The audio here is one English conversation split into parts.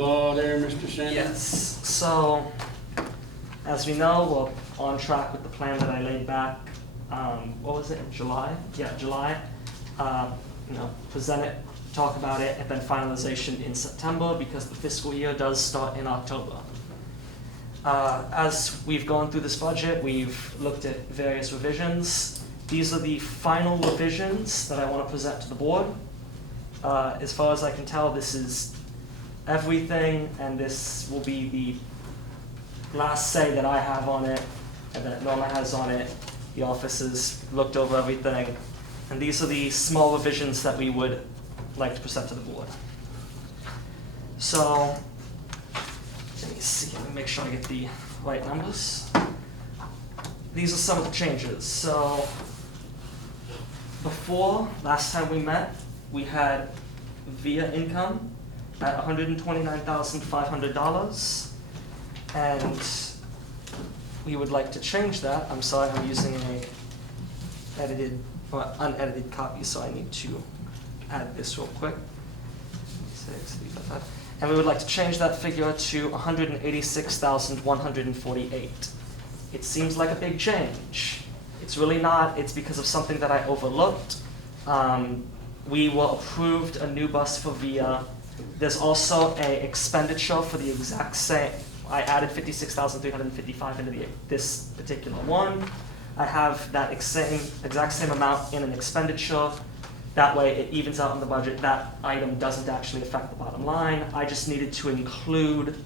Hello there, Mr. Sanders. Yes, so as we know, we're on track with the plan that I laid back, what was it, in July? Yeah, July. Present it, talk about it, and then finalization in September because the fiscal year does start in October. As we've gone through this budget, we've looked at various revisions. These are the final revisions that I want to present to the board. As far as I can tell, this is everything, and this will be the last say that I have on it, and that Norma has on it. The office has looked over everything, and these are the small revisions that we would like to present to the board. So, let me see, let me make sure I get the right numbers. These are some of the changes. So, before, last time we met, we had via income at $129,500, and we would like to change that. I'm sorry, I'm using a edited or unedited copy, so I need to add this real quick. 6, 3, 5, 5. And we would like to change that figure to $186,148. It seems like a big change. It's really not. It's because of something that I overlooked. We were approved a new bus for VIA. There's also a expenditure for the exact same. I added $56,355 into this particular one. I have that exact same amount in an expenditure. That way it evens out in the budget. That item doesn't actually affect the bottom line. I just needed to include,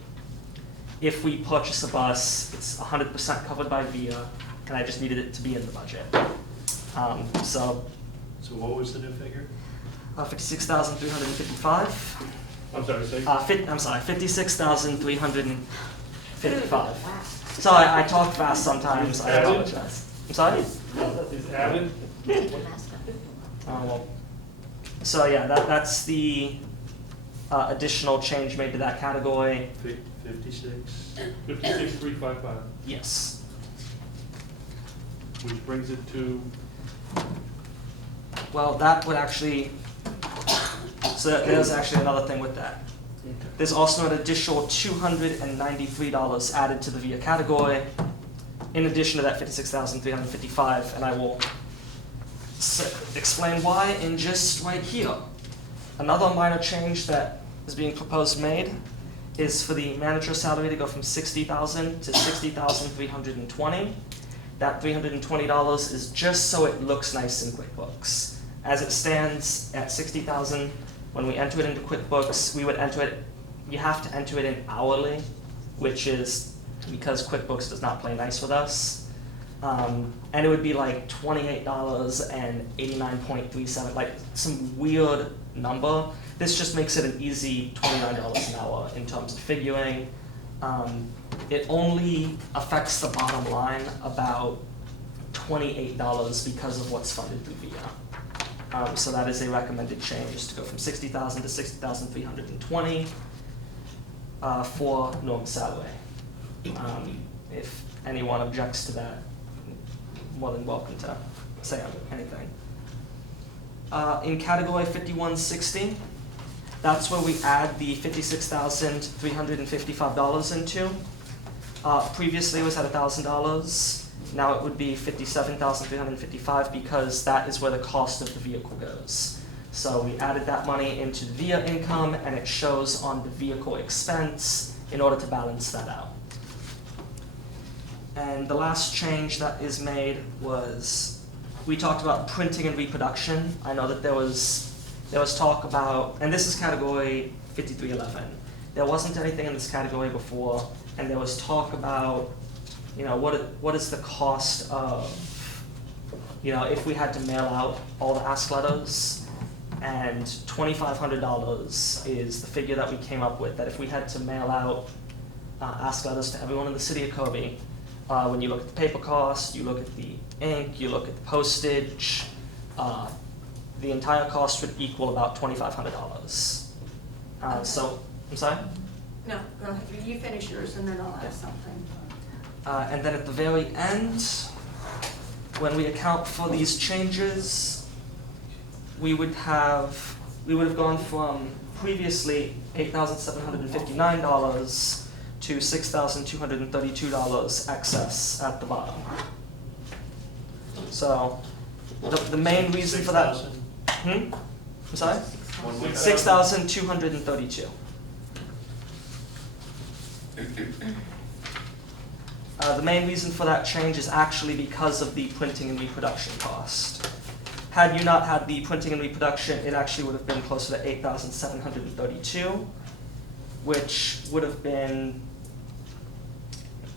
if we purchase a bus, it's 100% covered by VIA, and I just needed it to be in the budget. So what was the new figure? $56,355. I'm sorry, say. I'm sorry, $56,355. Sorry, I talk fast sometimes. I apologize. I'm sorry. Is added? Well, so yeah, that's the additional change made to that category. 56,355, Yes. which brings it to, Well, that would actually. So there's actually another thing with that. There's also an additional $293 added to the VIA category, in addition to that $56,355, and I will explain why in just right here. Another minor change that is being proposed made is for the manager salary to go from $60,000 to $60,320. That $320 is just so it looks nice in QuickBooks. As it stands at $60,000, when we enter it into QuickBooks, we would enter it. You have to enter it in hourly, which is because QuickBooks does not play nice with us. And it would be like $28.89.37, like some weird number. This just makes it an easy $29 an hour in terms of figuring. It only affects the bottom line about $28 because of what's funded through VIA. So that is a recommended change to go from $60,000 to $60,320 for Norm's salary. If anyone objects to that, more than welcome to say anything. In category 5160, that's where we add the $56,355 into. Previously it was at $1,000. Now it would be $57,355 because that is where the cost of the vehicle goes. So we added that money into the VIA income, and it shows on the vehicle expense in order to balance that out. And the last change that is made was, we talked about printing and reproduction. I know that there was talk about, and this is category 5311. There wasn't anything in this category before, and there was talk about, what is the cost of, if we had to mail out all the ask letters, and $2,500 is the figure that we came up with, that if we had to mail out ask letters to everyone in the city of Kirby, when you look at the paper cost, you look at the ink, you look at the postage, the entire cost would equal about $2,500. So, I'm sorry? No, go ahead. You finish yours and then I'll add something. And then at the very end, when we account for these changes, we would have gone from previously $8,759 to $6,232 excess at the bottom. So, the main reason for that. 6,000? I'm sorry? 6,232. The main reason for that change is actually because of the printing and reproduction cost. Had you not had the printing and reproduction, it actually would have been closer to 8,732, which would have been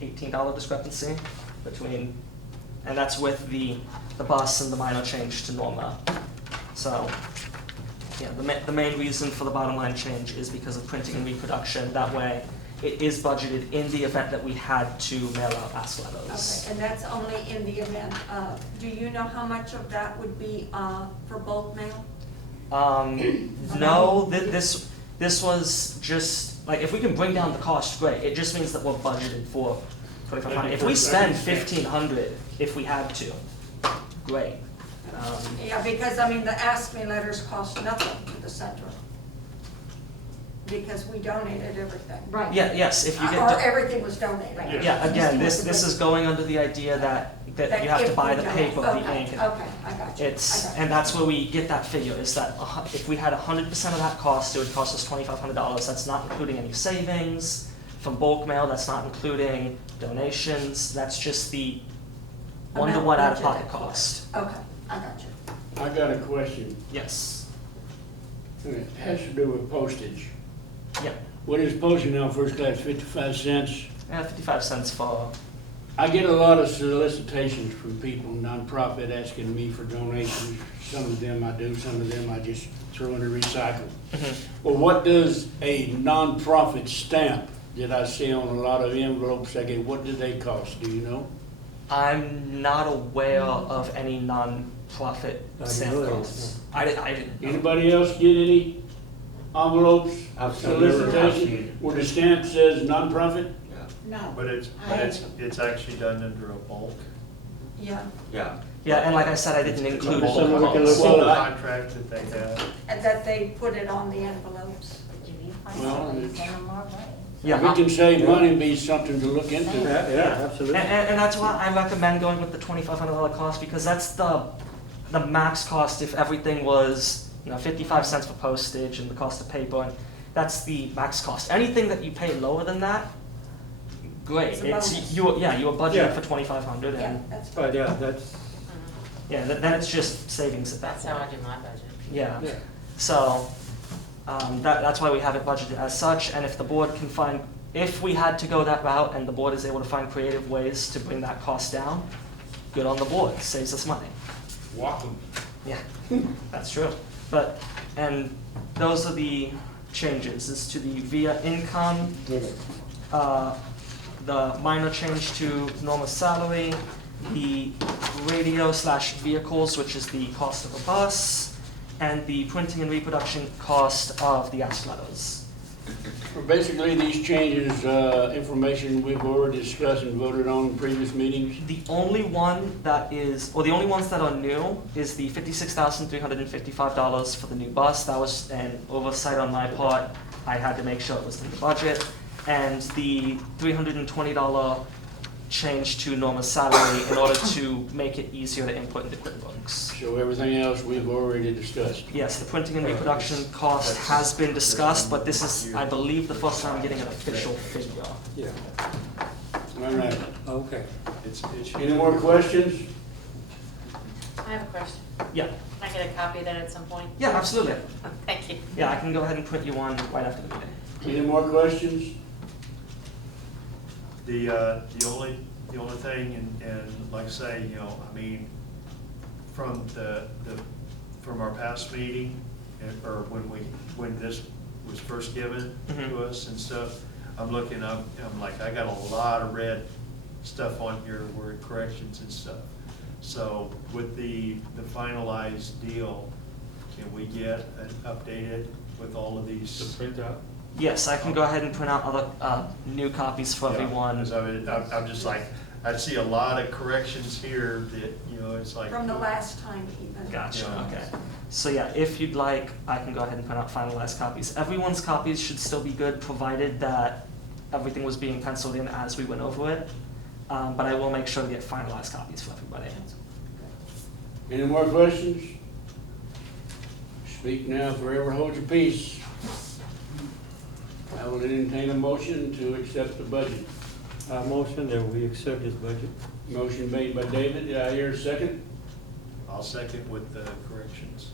$18 discrepancy between, and that's with the bus and the minor change to Norma. So, yeah, the main reason for the bottom line change is because of printing and reproduction. That way, it is budgeted in the event that we had to mail out ask letters. Okay, and that's only in the event of, do you know how much of that would be for bulk mail? No, this was just, like, if we can bring down the cost, great. It just means that we're budgeted for 2,500. If we spend 1,500, if we had to, great. Yeah, because, I mean, the ask me letters cost nothing to the center. Because we donated everything. Right. Yeah, yes, if you get. Or everything was donated. Right. Yeah, again, this is going under the idea that you have to buy the paper, the ink. Okay, I got you. And that's where we get that figure, is that if we had 100% of that cost, it would cost us $2,500. That's not including any savings from bulk mail, that's not including donations, that's just the one-to-one Amount out-of-pocket budgeted. cost. Okay, I got you. I got a question. Yes. It has to do with postage. Yeah. What is postage now, first class, 55 cents? 55 cents for, I get a lot of solicitations from people, nonprofit, asking me for donations. Some of them I do, some of them I just throw in the recycle. Well, what does a nonprofit stamp that I see on a lot of envelopes I get, what do they cost, do you know? I'm not aware of any non-profit samples. I didn't. Anybody else get any envelopes, I've never- I've solicitation, seen- where the stamp says nonprofit? No. But it's actually done under a bulk. Yeah, Yeah. Yeah, and like I said, I didn't include Some all of the it can costs. look- Well, contract that they have. and that they put it on the envelopes. Well, it's- Yeah, If it can save money, it'd be something to look into. Yeah, absolutely. And that's why I recommend going with the $2,500 cost, because that's the max cost if everything was, 55 cents for postage and the cost of paper, and that's the max cost. Anything that you pay lower than that, great. It's a bonus. You were budgeted Yeah. for 2,500, Yeah, and that's fine. But yeah, that's, then it's just savings at that That's how point. I do my budget. Yeah. yeah. So, that's why we have it budgeted as such, and if the board can find, if we had to go that route and the board is able to find creative ways to bring that cost down, good on the board, saves us money. Welcome. Yeah, that's true. And those are the changes, is to the via income, the minor change to normal salary, the radio/vehicles, which is the cost of a bus, and the printing and reproduction cost of the ask letters. Well, basically, these changes, information we've already discussed and voted on in previous meetings. The only one that is, or the only ones that are new is the $56,355 for the new bus. That was an oversight on my part. I had to make sure it was in the budget. And the $320 change to normal salary in order to make it easier to input into QuickBooks. So everything else we've already discussed. Yes, the printing and reproduction cost has been discussed, but this is, I believe, the first time I'm getting an official figure. Yeah, All right. okay. Any more questions? I have a question. Yeah, Can I get a copy of that at some point? yeah, absolutely. Thank you. Yeah, I can go ahead and print you one right after the meeting. Any more questions? The only thing, and like I say, I mean, from from our past meeting, or when this was first given to us and stuff, I'm looking up, I'm like, I got a lot of red stuff on here where corrections and stuff. So with the finalized deal, can we get an updated with all of these? Printout? Yes, I can go ahead and print out other new copies for everyone. Because I'm just like, I see a lot of corrections here that, you know, it's like. From the last time even. Gotcha, Yeah. okay. So yeah, if you'd like, I can go ahead and print out finalized copies. Everyone's copies should still be good, provided that everything was being penciled in as we went over it. But I will make sure to get finalized copies for everybody. Any more questions? Speak now, forever hold your peace. I will entertain a motion to accept the budget. I motion that we accept this budget. Motion made by David, did I hear a second? I'll second with the corrections.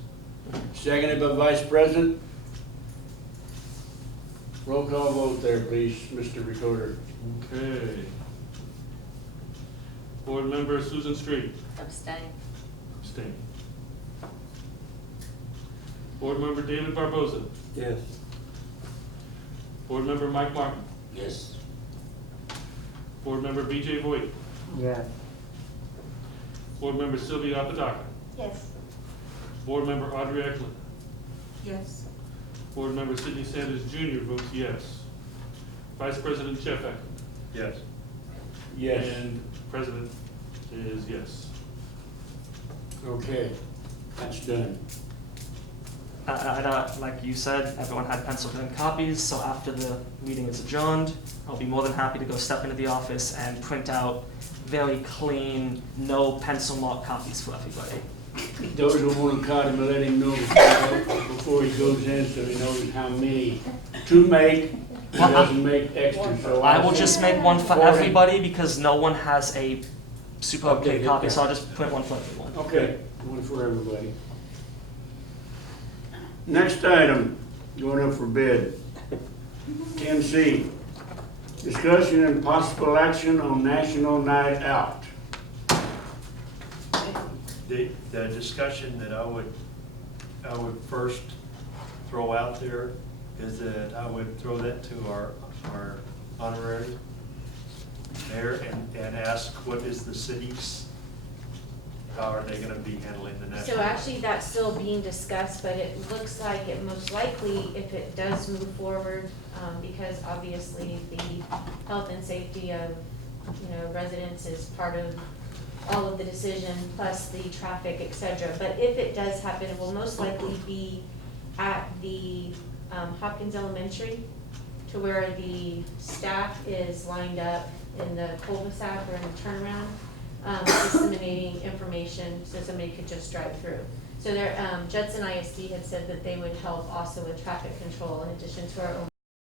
Seconded by Vice President. Roll call vote there, please, Mr. Recorder. Okay. Board Member Susan Street, Abstain. abstain. Board Member David Barbosa, Yes. Board Member Mike Martin, Yes. Board Member BJ Voigt, Yeah. Board Member Sylvia Apodaca, Yes. Board Member Audrey Eklund, Yes. Board Member Sidney Sanders Jr. votes yes. Vice President Jeff Eklund. Yes. Yes. And President is yes. Okay, that's done. I know, like you said, everyone had penciled in copies, so after the meeting is adjourned, I'll be more than happy to go step into the office and print out very clean, no pencil mark copies for everybody. Those who want to call him and let him know before he goes in, so he knows how many to make, he doesn't make extra, so. I will just make one for him. everybody because no one has a super Okay, okay get copy, that. so I'll just print one for everyone. Okay, one for everybody. Next item, going up for bid. 10C, discussion and possible action on National Night Out. The discussion that I would first throw out there is that I would throw that to our honorary mayor and ask what is the city's, how are they gonna be handling the national? So actually, that's still being discussed, but it looks like it most likely, if it does move forward, because obviously the health and safety of, residents is part of all of the decision, plus the traffic, et cetera. But if it does happen, it will most likely be at the Hopkins Elementary, to where the staff is lined up in the cul-de-sac or in the turnaround, disseminating information so somebody could just drive through. So there, Judson ISD had said that they would help also with traffic control in addition to our own